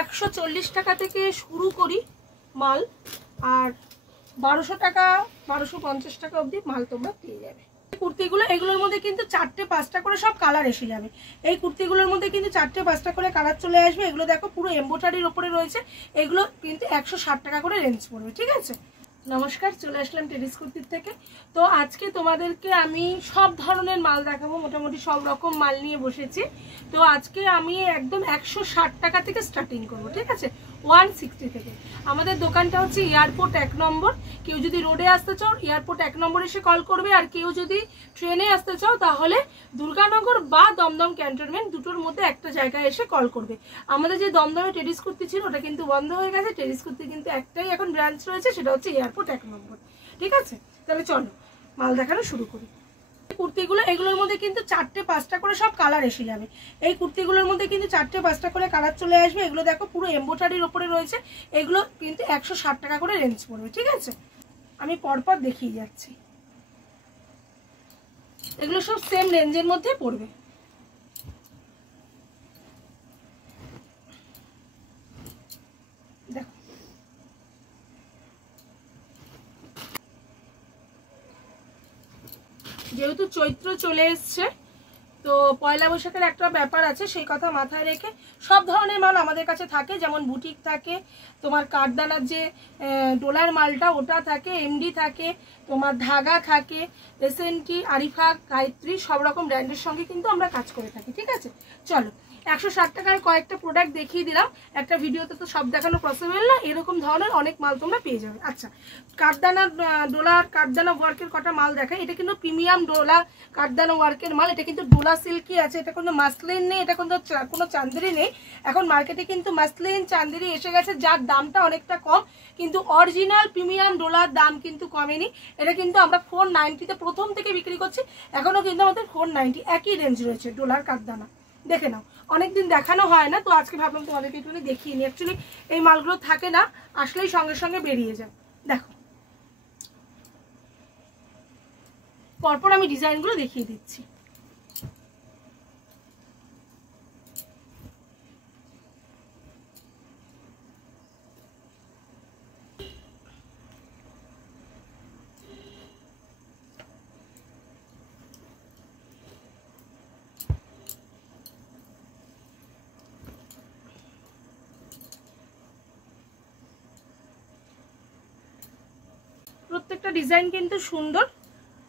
140 টাকা থেকে শুরু করি মাল, আর 1200 টাকা 1250 টাকা অবধি মাল তোমরা পেয়ে যাবে। কুর্তিগুলো এগুলোর মধ্যে কিন্তু 4টে 5টা করে সব কালার এসে যাবে। এই কুর্তিগুলোর মধ্যে কিন্তু 4টে 5টা করে কালার চলে আসবে। এগুলো দেখো পুরো এমব্রয়ডারির ওপরে রয়েছে। এগুলো কিন্তু 160 টাকা করে রেঞ্জ পড়বে, ঠিক আছে। নমস্কার, চলে আসলাম টেরিস কুর্তির থেকে। তো আজকে তোমাদেরকে আমি সব ধরনের মাল দেখাবো, মোটামুটি সব রকম মাল নিয়ে বসেছি। তো আজকে আমি একদম 160 টাকা থেকে স্টার্টিং করবো, ঠিক আছে, 160 থেকে। আমাদের দোকানটা হচ্ছে এয়ারপোর্ট 1 নম্বর। কেউ যদি রোডে আসতে চাও এয়ারপোর্ট 1 নম্বর এসে কল করবে, আর কেউ যদি ট্রেনে আসতে চাও তাহলে দুর্গানগর বা দমদম ক্যান্টনমেন্ট দুটোর মধ্যে একটা জায়গায় এসে কল করবে। আমাদের যে দমদমে টেরিস কুর্তি ছিল ওটা কিন্তু বন্ধ হয়ে গেছে। টেরিস কুর্তি কিন্তু একটাই এখন ব্রাঞ্চ রয়েছে, সেটা হচ্ছে এয়ারপোর্ট 1 নম্বর, ঠিক আছে। তাহলে চলো মাল দেখানো শুরু করি। কুর্তিগুলো এগুলোর মধ্যে কিন্তু 4টে 5টা করে সব কালার এসে যাবে। এই কুর্তিগুলোর মধ্যে কিন্তু 4টে 5টা করে কালার চলে আসবে। এগুলো দেখো পুরো এমব্রয়ডারির ওপরে রয়েছে। এগুলো কিন্তু 160 টাকা করে রেঞ্জ পড়বে, ঠিক আছে। আমি পরপর দেখিয়ে যাচ্ছি। এগুলো সব সেম রেঞ্জের মধ্যে পড়বে। দেখো যেহেতু চৈত্র চলে এসছে, তো পয়লা বৈশাখের একটা ব্যাপার আছে, সেই কথা মাথায় রেখে সব ধরনের মাল আমাদের কাছে থাকে। যেমন বুটিক থাকে, তোমার কাঠদানার যে ডোলার মালটা ওটা থাকে, এমডি থাকে, তোমার ধাগা থাকে, এসএনটি, আরিফা, গায়ত্রী, সব রকম ব্র্যান্ডের সঙ্গে কিন্তু আমরা কাজ করে থাকি, ঠিক আছে। চলো 160 টাকার কয়েকটা প্রোডাক্ট দেখিয়ে দিলাম। একটা ভিডিওতে তো সব দেখানো পসিবল না, এরকম ধরনের অনেক মাল তোমরা পেয়ে যাবে। আচ্ছা, কাঠদানা ডোলা কাঠদানা ওয়ার্কের কটা মাল দেখায়। এটা কিন্তু প্রিমিয়াম ডোলা কাঠদানা ওয়ার্কের মাল। এটা কিন্তু ডোলা সিল্কি আছে, এটা কিন্তু মাসলিন নেই, এটা কিন্তু কোনো চান্দেরি নেই। এখন মার্কেটে কিন্তু মাসলিন চান্দেরি এসে গেছে, যার দামটা অনেকটা কম, কিন্তু অরিজিনাল প্রিমিয়াম ডোলার দাম কিন্তু কমেনি। এটা কিন্তু আমরা 490-তে প্রথম থেকে বিক্রি করছি, এখনো কিন্তু আমাদের 490 একই রেঞ্জ রয়েছে ডোলার কাঠদানা। দেখে নাও, অনেকদিন দেখানো হয় না, তো আজকে ভাবলাম তোমাদেরকে একটু দেখিয়ে নিই। অ্যাকচুয়ালি এই মালগুলো থাকে না, আসলেই সঙ্গে সঙ্গে বেরিয়ে যায়। দেখো পরপর আমি ডিজাইনগুলো দেখিয়ে দিচ্ছি। প্রত্যেকটা ডিজাইন কিন্তু সুন্দর,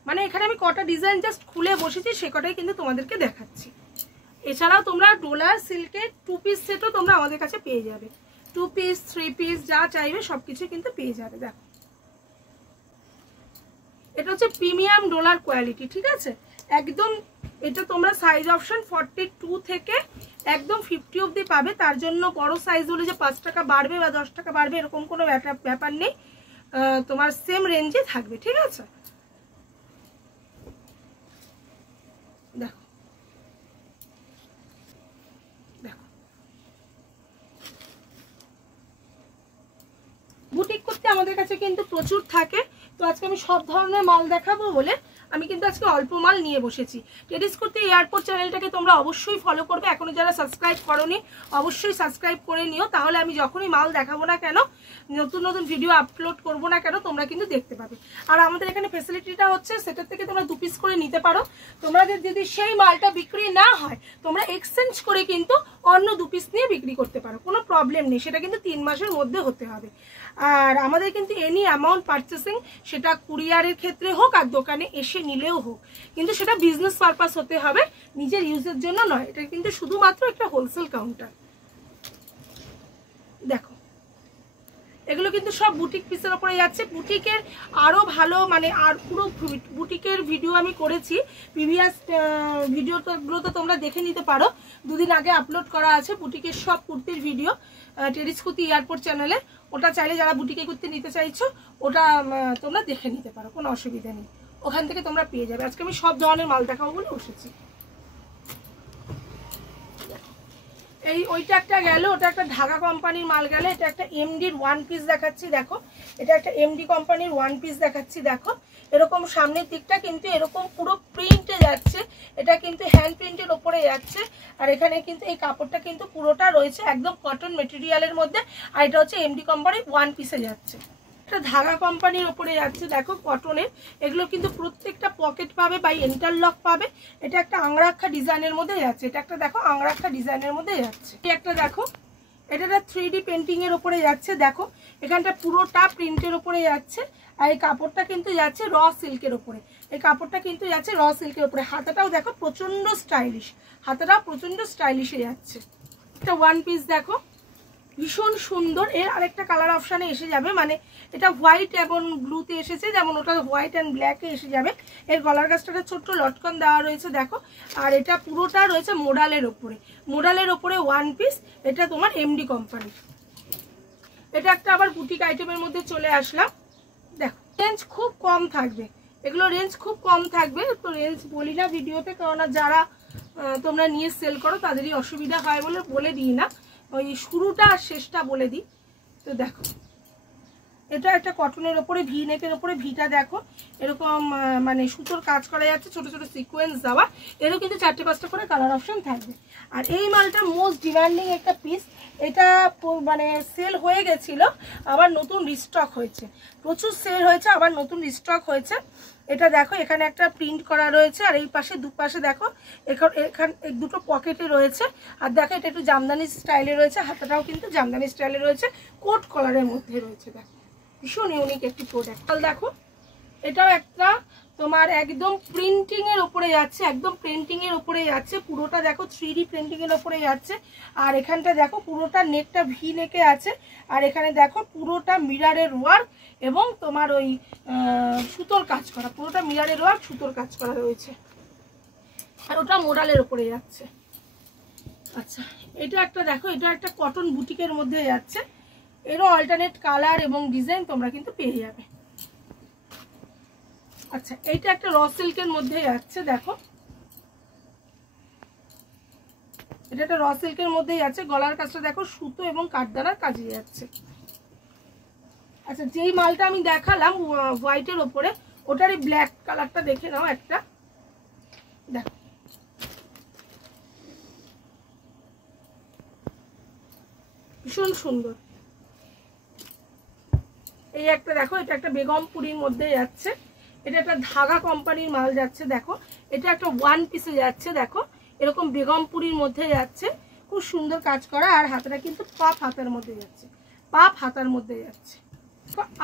মানে এখানে আমি কটা ডিজাইন জাস্ট খুলে বসেছি, সে কটাই কিন্তু তোমাদেরকে দেখাচ্ছি। এছাড়াও তোমরা ডোলা সিল্কের 2 পিস সেটও তোমরা আমাদের কাছে পেয়ে যাবে। 2 পিস 3 পিস যা চাইবে সবকিছু কিন্তু পেয়ে যাবে। দেখো এটা হচ্ছে প্রিমিয়াম ডোলার কোয়ালিটি, ঠিক আছে, একদম। এটা তোমরা সাইজ অপশন 42 থেকে একদম 50 অবধি পাবে। তার জন্য বড় সাইজ হলে যে 5 টাকা বাড়বে বা 10 টাকা বাড়বে এরকম কোনো ব্যাপার নেই, তোমার সেম রেঞ্জে থাকবে, ঠিক আছে। দেখো দেখো বুটিক করতে আমাদের কাছে কিন্তু প্রচুর থাকে। তো আজকে আমি সব ধরনের মাল দেখাবো বলে আমি কিন্তু আজকে অল্প মাল নিয়ে বসেছি। টেরিস কুর্তি এয়ারপোর্ট চ্যানেলটাকে তোমরা অবশ্যই ফলো করবে। এখনো যারা সাবস্ক্রাইব করোনি অবশ্যই সাবস্ক্রাইব করে নিও, তাহলে আমি যখনই মাল দেখাবো না কেন, নতুন নতুন ভিডিও আপলোড করবো না কেন, তোমরা কিন্তু দেখতে পাবে। আর আমাদের এখানে ফ্যাসিলিটিটা হচ্ছে সেটার থেকে তোমরা 2 পিস করে নিতে পারো। তোমাদের যদি সেই মালটা বিক্রি না হয় তোমরা এক্সচেঞ্জ করে কিন্তু অন্য 2 পিস নিয়ে বিক্রি করতে পারো, কোনো প্রবলেম নেই। সেটা কিন্তু 3 মাসের মধ্যে হতে হবে। আর আমাদের কিন্তু এনি অ্যামাউন্ট পারচেসিং, সেটা কুরিয়ারের ক্ষেত্রে হোক আর দোকানে এসে নিলেও হোক, কিন্তু সেটা বিজনেস পারপাস হতে হবে, নিজের ইউজের জন্য নয়। এটা কিন্তু শুধুমাত্র একটা হোলসেল কাউন্টার। দেখো এগুলো কিন্তু সব বুটিক পিসের উপরে যাচ্ছে। বুটিকের আরো ভালো, মানে আর পুরো বুটিকের ভিডিও আমি করেছি, প্রিভিয়াস ভিডিওগুলো তো তোমরা দেখে নিতে পারো, 2 দিন আগে আপলোড করা আছে বুটিকের সব কুর্তির ভিডিও টেরিস কুর্তি এয়ারপোর্ট চ্যানেলে। ওটা চাইলে যারা বুটিকে কুর্তি নিতে চাইছো ওটা তোমরা দেখে নিতে পারো, কোনো অসুবিধা নেই, ওখান থেকে তোমরা পেয়ে যাবে। আজকে আমি সব ধরনের মাল দেখাবো বলে বসেছি। এই ওইটা একটা গেল, ওটা একটা ঢাকা কোম্পানির মাল গেল। এটা একটা এমডির ওয়ান পিস দেখাচ্ছি দেখো, এটা একটা এমডি কোম্পানির ওয়ান পিস দেখাচ্ছি দেখো। এরকম সামনের দিকটা কিন্তু এরকম পুরো প্রিন্টে যাচ্ছে, এটা কিন্তু হ্যান্ড প্রিন্টের ওপরে যাচ্ছে। আর এখানে কিন্তু এই কাপড়টা কিন্তু পুরোটা রয়েছে একদম কটন মেটেরিয়ালের মধ্যে। আর এটা হচ্ছে এমডি কোম্পানির ওয়ান পিসে যাচ্ছে। এটা ধাগা কোম্পানির ওপরে যাচ্ছে দেখো কটনের। এগুলো কিন্তু প্রত্যেকটা পকেট পাবে বা ইন্টারলক পাবে। এটা একটা আংরাক্ষা ডিজাইনের মধ্যে যাচ্ছে, এটা একটা দেখো আংরাক্ষা ডিজাইনের মধ্যে যাচ্ছে। এই একটা দেখো, এটা 3D পেন্টিং এর ওপরে যাচ্ছে দেখো, এখানটা পুরোটা প্রিন্টের ওপরে যাচ্ছে। আর এই কাপড়টা কিন্তু যাচ্ছে র সিল্কের ওপরে, এই কাপড়টা কিন্তু যাচ্ছে র সিল্কের ওপরে। হাতাটাও দেখো প্রচন্ড স্টাইলিশ, হাতাটাও প্রচন্ড স্টাইলিশে যাচ্ছে। এটা ওয়ান পিস দেখো ভীষণ সুন্দর। এর আরেকটা কালার অপশানে এসে যাবে, মানে এটা হোয়াইট এবং ব্লুতে এসেছে, যেমন ওটা হোয়াইট অ্যান্ড ব্ল্যাকে এসে যাবে। এর গলার কাছটা ছোট্ট লটকন দেওয়া রয়েছে দেখো। আর এটা পুরোটা রয়েছে মোডালের ওপরে, মোডালের ওপরে ওয়ান পিস। এটা তোমার এমডি কোম্পানি। এটা একটা আবার বুটিক আইটেমের মধ্যে চলে আসলাম দেখো। রেঞ্জ খুব কম থাকবে, এগুলো রেঞ্জ খুব কম থাকবে। তো রেঞ্জ বলি না ভিডিওতে, কেননা যারা তোমরা নিয়ে সেল করো তাদেরই অসুবিধা হয় বলে বলে দিই না, ওই শুরুটা আর শেষটা বলে দিই। তো দেখো এটা একটা কটনের ওপরে ভি নেকের ওপরে, ভিটা দেখো এরকম মানে সুতোর কাজ করা যাচ্ছে, ছোট ছোট সিকোয়েন্স দেওয়া। এরও কিন্তু 4-5টা করে কালার অপশন থাকবে। আর এই মালটা মোস্ট ডিমান্ডিং একটা পিস, এটা মানে সেল হয়ে গেছিল, আবার নতুন রিস্টক হয়েছে, প্রচুর সেল হয়েছে, আবার নতুন রিস্টক হয়েছে। এটা দেখো এখানে একটা প্রিন্ট করা রয়েছে, আর এই পাশে দুপাশে দেখো এখানে দুটো পকেটে রয়েছে। আর দেখো এটা একটু জামদানি স্টাইলে রয়েছে, হাতাটাও কিন্তু জামদানি স্টাইলে রয়েছে, কোট কলারের মধ্যে রয়েছে। দেখো ভীষণ ইউনিক একটি প্রোডাক্ট। দেখো এটাও একটা তোমার একদম প্রিন্টিং এর উপরে যাচ্ছে, একদম প্রিন্টিং এর উপরে যাচ্ছে, পুরোটা দেখো 3D প্রিন্টিং এর উপরে যাচ্ছে। আর এখানটা দেখো পুরোটা নেকটা ভি নেকে আছে। আর এখানে দেখো পুরোটা মিরারের ওয়ার্ক এবং তোমার ওই সুতোর কাজ করা, পুরোটা মিরারের ওয়ার্ক সুতোর কাজ করা রয়েছে। আর ওটা মোডালের উপরে যাচ্ছে। আচ্ছা এটা একটা দেখো, এটা একটা কটন বুটিকের মধ্যে যাচ্ছে। এরও অল্টারনেট কালার এবং ডিজাইন তোমরা কিন্তু পেয়ে যাবে। আচ্ছা এইটা একটা র সিল্কের মধ্যে যাচ্ছে দেখো, এটা একটা র সিল্কের মধ্যে যাচ্ছে। গলার কাজটা দেখো সুতো এবং কাঠদানার কাজে যাচ্ছে। আচ্ছা যেই মালটা আমি দেখালাম হোয়াইটের ওপরে, ওটারই ব্ল্যাক কালারটা দেখে নাও একটা দেখো, ভীষণ সুন্দর। এই একটা দেখো, এটা একটা বেগমপুরীর মধ্যে যাচ্ছে, এটা একটা ধাগা কোম্পানির মাল যাচ্ছে দেখো। এটা একটা ওয়ান পিসে যাচ্ছে দেখো, এরকম বেগমপুরীর মধ্যে যাচ্ছে, খুব সুন্দর কাজ করা। আর হাতাটা কিন্তু পাপ হাতার মধ্যে যাচ্ছে, পাপ হাতার মধ্যে যাচ্ছে।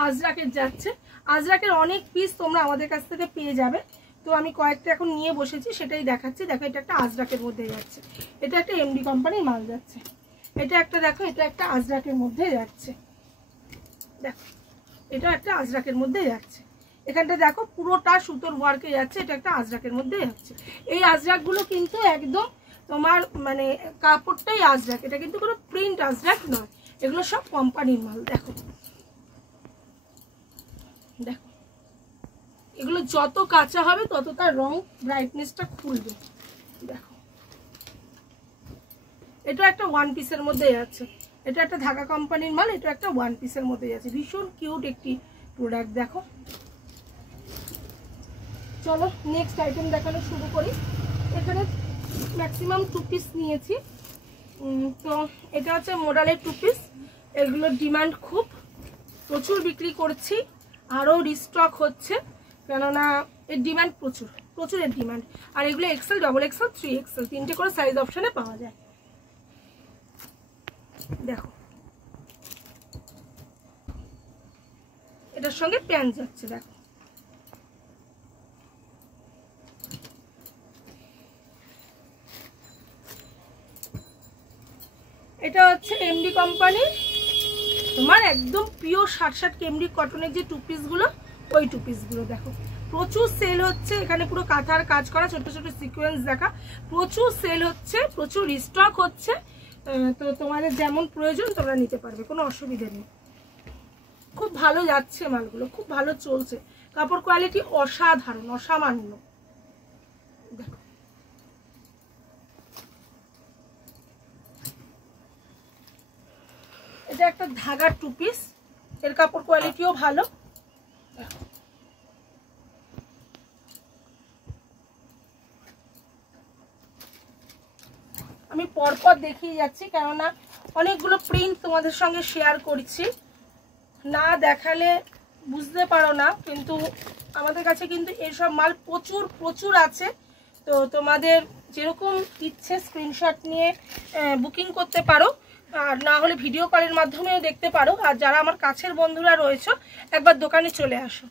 আজরাকের যাচ্ছে, আজরাকের অনেক পিস তোমরা আমাদের কাছ থেকে পেয়ে যাবে। তো আমি কয়েকটা এখন নিয়ে বসেছি, সেটাই দেখাচ্ছি দেখো। এটা একটা আজরাকের মধ্যে যাচ্ছে, এটা একটা এমডি কোম্পানির মাল যাচ্ছে। এটা একটা দেখো, এটা একটা আজরাকের মধ্যে যাচ্ছে দেখো, এটা একটা আজরাকের মধ্যে যাচ্ছে। এখানটা দেখো পুরোটা সুতোর ওয়ার্কে যাচ্ছে, এটা একটা আজরাকের মধ্যে যাচ্ছে। এই আজরাকগুলো কিন্তু একদম তোমার মানে কাপড়টাই আজরাক, এটা কিন্তু কোনো প্রিন্ট আজরাক নয়, এগুলো সব কোম্পানির মাল। দেখো দেখো এগুলো যত কাঁচা হবে তত তার রং ব্রাইটনেসটা খুলবে। দেখো এটা একটা ওয়ান পিসের মধ্যে যাচ্ছে, এটা একটা ঢাকা কোম্পানির মাল, এটা একটা ওয়ান পিসের মধ্যে যাচ্ছে। ভীষণ কিউট একটি প্রোডাক্ট দেখো। চলো নেক্সট আইটেম দেখানো শুরু করি। এখানে ম্যাক্সিমাম 2 পিস নিয়েছি। তো এটা হচ্ছে মোডালের 2 পিস, এগুলোর ডিমান্ড খুব, প্রচুর বিক্রি করছি, আরও রিস্টক হচ্ছে, কেননা এর ডিমান্ড প্রচুর, প্রচুর এর ডিমান্ড। আর এগুলো এক্সেল, ডবল এক্সেল, 3XL 3টে করে সাইজ অপশানে পাওয়া যায়। দেখো এটার সঙ্গে প্যান্ট যাচ্ছে দেখো। এটা হচ্ছে এমডি কোম্পানি তোমার একদম পিওর 60 কেমডি কটনের যে 2 পিসগুলো, ওই 2 পিসগুলো দেখো প্রচুর সেল হচ্ছে। এখানে পুরো কাঁথার কাজ করা, ছোট ছোট সিকোয়েন্স দেখা, প্রচুর সেল হচ্ছে, প্রচুর রিস্টক হচ্ছে। তো তোমাদের যেমন প্রয়োজন তোমরা নিতে পারবে, কোনো অসুবিধা নেই। খুব ভালো যাচ্ছে মালগুলো, খুব ভালো চলছে, কাপড় কোয়ালিটি অসাধারণ, অসামান্য। দেখো এটা একটা ধাগার 2 পিস, এর কাপড় কোয়ালিটিও ভালো। আমি পরপর দেখিয়ে যাচ্ছি, কেননা অনেকগুলো প্রিন্ট তোমাদের সঙ্গে শেয়ার করছি, না দেখালে বুঝতে পারো না। কিন্তু আমাদের কাছে কিন্তু এইসব মাল প্রচুর আছে। তো তোমাদের যেরকম ইচ্ছে স্ক্রিনশট নিয়ে বুকিং করতে পারো, আর না হলে ভিডিও কলের মাধ্যমেও দেখতে পারো। আর যারা আমার কাছের বন্ধুরা রয়েছে একবার দোকানে চলে আসো,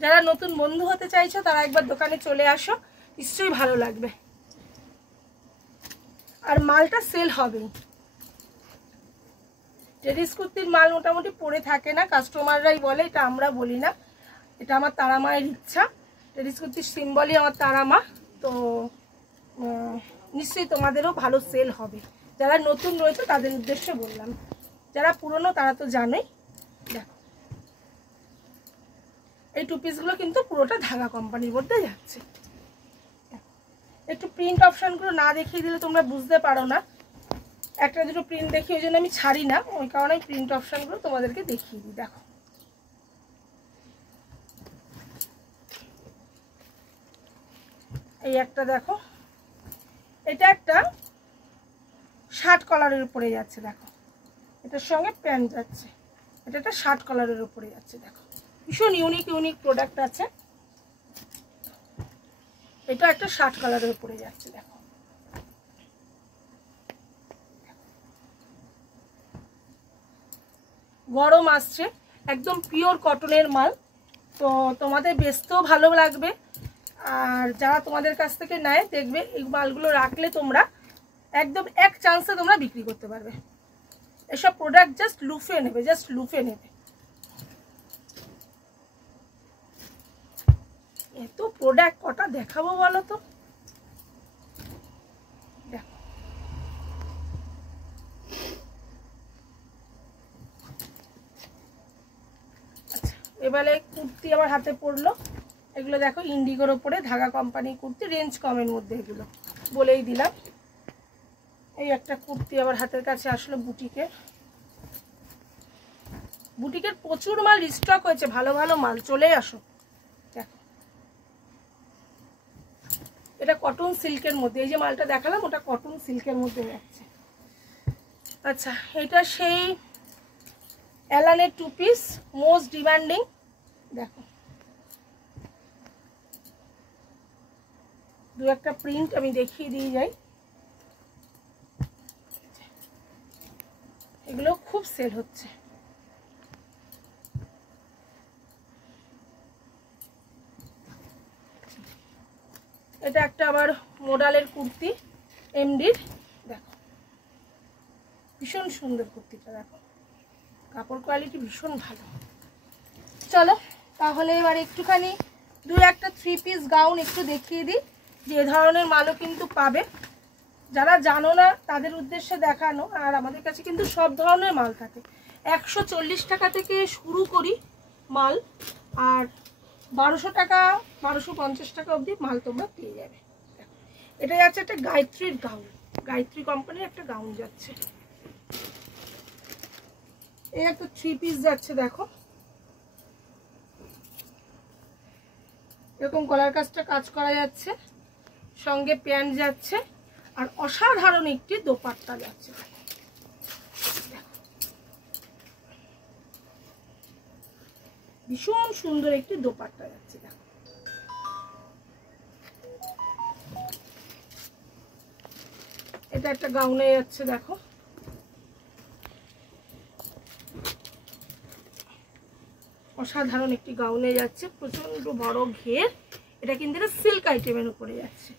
যারা নতুন বন্ধু হতে চাইছো তারা একবার দোকানে চলে আসো, নিশ্চয়ই ভালো লাগবে। আর মালটা সেল হবে। টেরিস কুর্তির মাল মোটামুটি পরে থাকে না, কাস্টমাররাই বলে, এটা আমরা বলি না, এটা আমার তারা মায়ের ইচ্ছা। টেরিস কুর্তির সিম্বলই আমার তারা মা। তো নিশ্চয়ই তোমাদেরও ভালো সেল হবে। যারা নতুন রয়েছে তাদের উদ্দেশ্যে বললাম, যারা পুরনো তারা তো জানোই। দেখো এই 2 পিসগুলো কিন্তু পুরোটা ধাগা কোম্পানির মধ্যে যাচ্ছে। একটু প্রিন্ট অপশনগুলো না দেখিয়ে দিলে তোমরা বুঝতে পারো না। একটা দুটো প্রিন্ট দেখি, ওই জন্য আমি ছাড়ি না, ওই কারণে প্রিন্ট অপশনগুলো তোমাদেরকে দেখিয়ে দিই। দেখো এই একটা দেখো, এটা একটা শার্ট কলারের উপরে যাচ্ছে। দেখো এটার সঙ্গে প্যান্ট যাচ্ছে, এটা একটা শার্ট কলারের উপরে যাচ্ছে। দেখো ভীষণ ইউনিক প্রোডাক্ট আছে। এটা একটা শার্ট কালারের উপরে যাচ্ছে। দেখো গরম আসছে, একদম পিওর কটনের মাল। তো তোমাদের বেচতেও ভালো লাগবে, আর যারা তোমাদের কাছ থেকে নেয় দেখবে এই মালগুলো রাখলে তোমরা একদম এক চান্সে তোমরা বিক্রি করতে পারবে। এসব প্রোডাক্ট জাস্ট লুফে নেবে, জাস্ট লুফে নেবে। এত প্রোডাক্ট কটা দেখাবো বলো তো। দেখো আচ্ছা, এবারে কুর্তি আমার হাতে পড়লো। এগুলো দেখো ইন্ডিগোর ওপরে ধাগা কোম্পানি কুর্তি, রেঞ্জ কমের মধ্যে, এগুলো বলেই দিলাম। এই একটা কুর্তি আমার হাতের কাছে আসলো বুটিকের প্রচুর মাল রিস্টক হয়েছে, ভালো ভালো মাল, চলে আসো। দেখো এটা কটন সিল্কের মধ্যে, এই যে মালটা দেখালাম ওটা কটন সিল্কের মধ্যে যাচ্ছে। আচ্ছা এটা সেই অ্যালানের 2 পিস, মোস্ট ডিমান্ডিং। দেখো দু একটা প্রিন্ট আমি দেখিয়ে দিয়ে যাই, এগুলো খুব সেল হচ্ছে। এটা একটা আবার মোডালের কুর্তি এমডির। দেখো ভীষণ সুন্দর কুর্তিটা, দেখো কাপড় কোয়ালিটি ভীষণ ভালো। চলো তাহলে এবার একটুখানি দু একটা 3 পিস গাউন একটু দেখিয়ে দিই, যে ধরনের মালও কিন্তু পাবে। যারা জানো না তাদের উদ্দেশ্যে দেখানো। আর আমাদের কাছে কিন্তু সব ধরনের মাল থাকে। 140 টাকা থেকে শুরু করি মাল, আর 1200 টাকা 1250 টাকা অবধি মাল তোমরা পেয়ে যাবে। এটা যাচ্ছে একটা গায়ত্রীর গাউন, গায়ত্রী কোম্পানির একটা গাউন যাচ্ছে। এই একটা 3 পিস যাচ্ছে, দেখো এরকম গলার কাজটা কাজ করা যাচ্ছে, সঙ্গে প্যান্ট যাচ্ছে, আর অসাধারণ একটি দোপাট্টা যাচ্ছে। ভীষণ সুন্দর একটি দোপাট্টা যাচ্ছে। দেখো এটা একটা গাউনে যাচ্ছে, দেখো অসাধারণ একটি গাউনে যাচ্ছে, প্রচন্ড বড় ঘের। এটা কিন্তু এটা সিল্ক আইটেমের উপরে যাচ্ছে,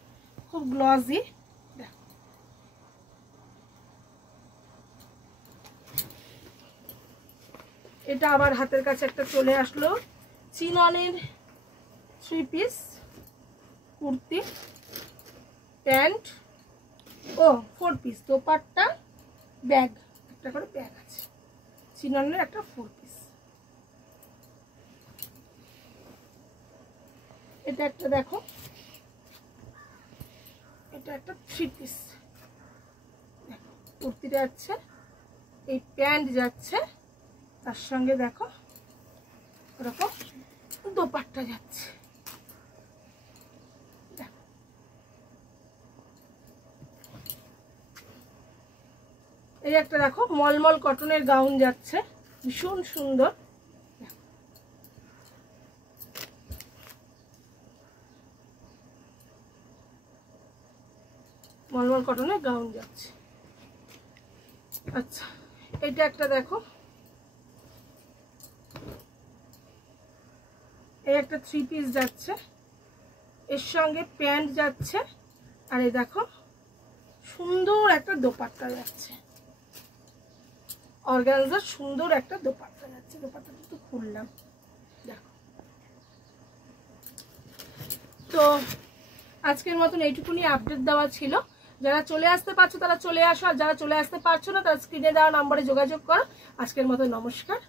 খুব গ্লসি। এটা আবার হাতের কাছে একটা চলে আসলো চিননের 3 পিস কুর্তি, প্যান্ট, ও 4 পিস দোপাট্টা, ব্যাগ, একটা করে ব্যাগ আছে, চিননের একটা 4 পিস। এটা একটা দেখো, এটা একটা 3 পিস। কুর্তিটা আছে এই প্যান্ট যাচ্ছে, তার সঙ্গে দেখো এরকম দোপাট্টা যাচ্ছে। এই একটা দেখো মলমল কটনের গাউন যাচ্ছে, ভীষণ সুন্দর। মলমল কটনের গাউন যাচ্ছে। আচ্ছা, এটা একটা দেখো, এই একটা 3 পিস যাচ্ছে, এর সঙ্গে প্যান্ট যাচ্ছে, আর এই দেখো সুন্দর একটা দোপাট্টা যাচ্ছে, অর্গানজার সুন্দর একটা দোপাট্টা যাচ্ছে। দোপাট্টাটা তো খুললাম, দেখো। তো আজকের মতন এইটুকুনি আপডেট দেওয়া ছিল। যারা চলে আসতে পারছো তারা চলে আসো, আর যারা চলে আসতে পারছো না তারা স্ক্রিনে দেওয়া নম্বরে যোগাযোগ করো। আজকের মতো নমস্কার।